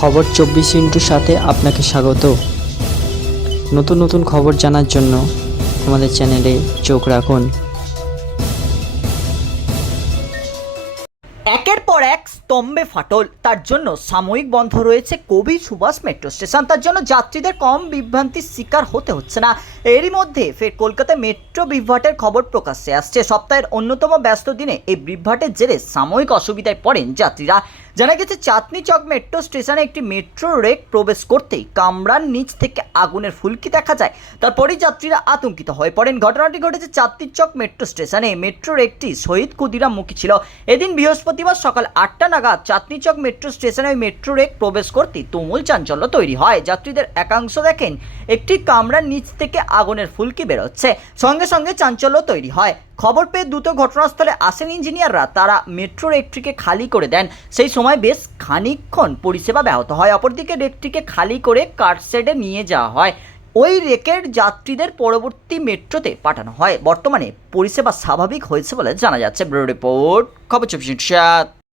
খবর চব্বিশ ইন্টুর সাথে আপনাকে স্বাগত। নতুন নতুন খবর জানার জন্য আমাদের চ্যানেলে চোখ রাখুন। একের পর এক স্তম্ভে ফাটল। তার জন্য সাময়িক বন্ধ রয়েছে কবি সুভাষ মেট্রো স্টেশন। তার জন্য যাত্রীদের কম বিভ্রান্তির শিকার হতে হচ্ছে না। এরই মধ্যে ফের কলকাতায় মেট্রো বিভ্রাটের খবর প্রকাশ্যে আসছে। সপ্তাহের অন্যতম ব্যস্ত দিনে এই বিভ্রাটের জেরে সাময়িক অসুবিধায় পড়েন যাত্রীরা। জানা গেছে, চাঁদনি চক মেট্রো স্টেশনে একটি মেট্রো রেক প্রবেশ করতেই কামরার নিচ থেকে আগুনের ফুলকি দেখা যায়। তারপরেই যাত্রীরা আতঙ্কিত হয়ে পড়েন। ঘটনাটি ঘটেছে চাঁদনি চক মেট্রো স্টেশনে। মেট্রো রেকটি শহীদ ক্ষুদিরাম মুখী ছিল। এদিন বৃহস্পতিবার সকাল আটটা নাগাদ চাঁদনি চক মেট্রো স্টেশনে ওই মেট্রো রেক প্রবেশ করতেই তুমুল চাঞ্চল্য তৈরি হয়। যাত্রীদের একাংশ দেখেন, একটি কামরার নিচ থেকে আগুনের ফুলকি বেরোচ্ছে। সঙ্গে সঙ্গে চাঞ্চল্য তৈরি হয়। খবর পেয়ে দ্রুত ঘটনাস্থলে আসেন ইঞ্জিনিয়াররা। তারা মেট্রো রেকটিকে খালি করে দেন। সেই সময় বেশ খানিকক্ষণ পরিষেবা ব্যাহত হয়। অপরদিকে রেকটিকে খালি করে কারশেডে নিয়ে যাওয়া হয়। ওই রেকের যাত্রীদের পরবর্তী মেট্রোতে পাঠানো হয়। বর্তমানে পরিষেবা স্বাভাবিক হয়েছে বলে জানা যাচ্ছে। ব্যুরো রিপোর্ট, খবর চব্বিশ